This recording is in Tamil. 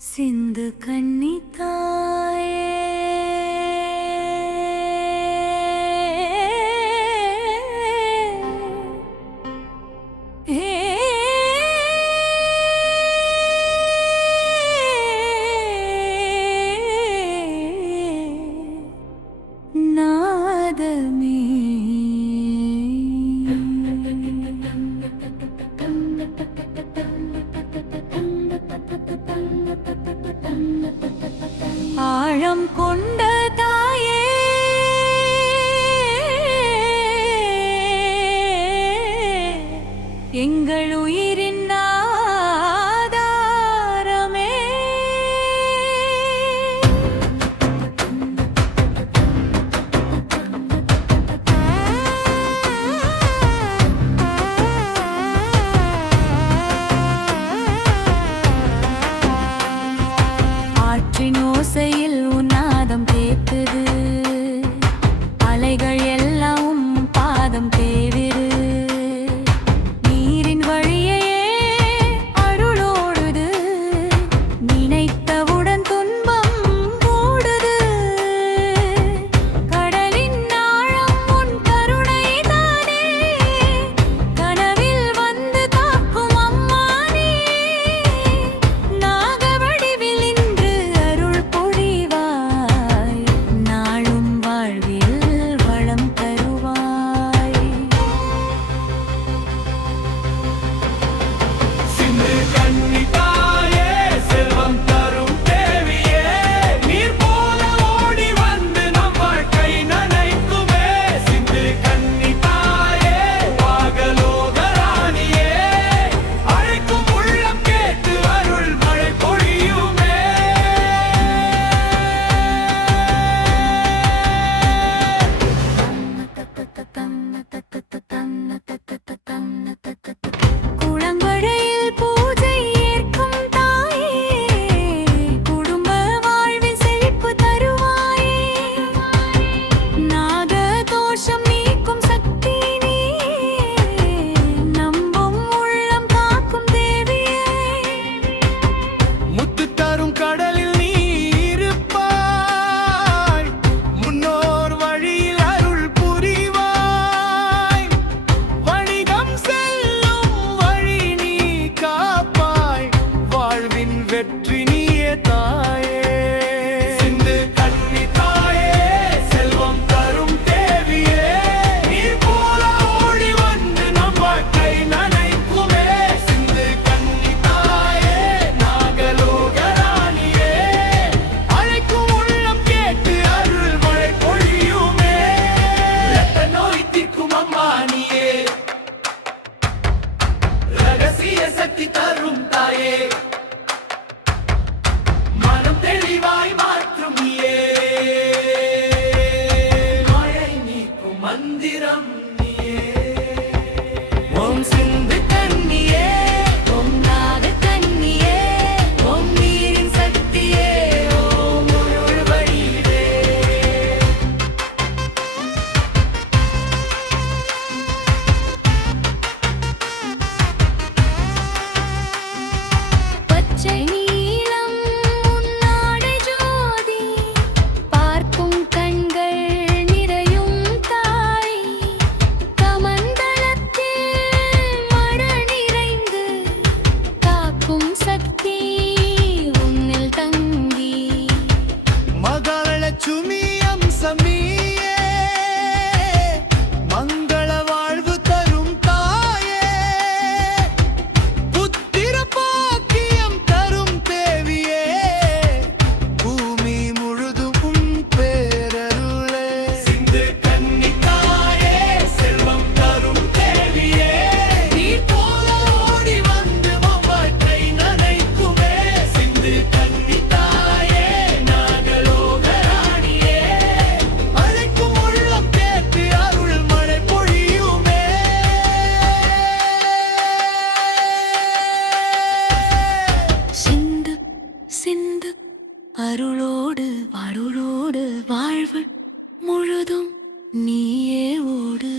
சிந்து கண்ணி தாயே நாதமே ஆழம் கொண்ட தாயே எங்கள் உயிரின் ஆதாரமே ஆற்றின் ஓசையில் உன்னாதம் கேட்குது, அலைகள் எல்லாம் உம் பாதம் தேவிரு. நீரின் வழியே அருளோடுது, நினைத்தவுடன் துன்பம் கூடுது. கடலின் ஆழம் உன் கருணைதானே, கனவில் வந்து காக்கும் அம்மா நீ. நாகவடிவில் இன்று அருள் பொழிவாய், நாளும் வாழ்வில் வளம் தருவாய். சிந்து கன்னி தாயே, செல்வம் தரும் தேவியே, நீர் போல ஓடி வந்து நம் வாழ்க்கை நனைக்குமே. சிந்து கன்னி தாயே, பாகலோக ராணியே, அழைக்கும் உள்ளம் கேட்டு அருள் மழை பொழியுமே. குளங்கரையில் பூஜை ஏற்கும் தாயே, குடும்ப வாழ்வில் செழிப்பு தருவாயே. நாக தோஷம் நீக்கும் சக்தி நீயே, நம்பும் உள்ளம் காக்கும் தேவியே. முத்து தரும் கடலில் நீ இருப்பாய், முன்னோர் வழியில் அருள் புரிவாய். வணிகம் செல்லும் வழி நீ காப்பாய், வாழ்வின் வெற்றி நீயே தாயே. சிந்து கன்னி தாயே, செல்வம் தரும் தேவியே, நீர் போல ஓடி வந்து நம் வாழ்க்கை நனைக்குமே. சிந்து கன்னி தாயே, நாகலோக ராணியே, அழைக்கும் உள்ளம் கேட்டு அருள் மழை பொழியுமே. இரத்த நோய் தீர்க்கும் அம்மா நீயே, ரகசிய சக்தி தரும் தாயே, மனம் தெளிவாய் மாற்றும் நீயே. மாயை நீக்கும் மந்திரம் நீயே. ஓம் சிந்து கன்னியே, ஓம் நாகக்கன்னியே, ஓம் நீரின் சக்தியே, ஓம் அருள் வடிவே. பச்சை நீலம் உன்னாடை ஜோதி, பார்க்கும் கண்கள் நிறையும் தாய். கமண்டலத்தில் மழ நிறைந்து, காக்கும் சக்தி உன்னில் தங்கி. மகாலட்சுமி அம்சமியே, மங்கள வாழ்வு தரும் தாயே, புத்திர பாக்கியம் தரும் தேவியே, பூமி முழுதும் உன் பேரருளே. சிந்து கன்னி தாயே, செல்வம் தரும் தேவியே, நீர் போல ஓடி வந்து வாழ்க்கை நனைக்குமே. சிந்து கன்னி தாயே, நாகலோக ராணியே, அழைக்கும் உள்ளம் கேட்டு அருள் மழை பொழியுமே. சிந்து சிந்து அருளோடு வாழ்வு முழுதும் நீயே ஓடு.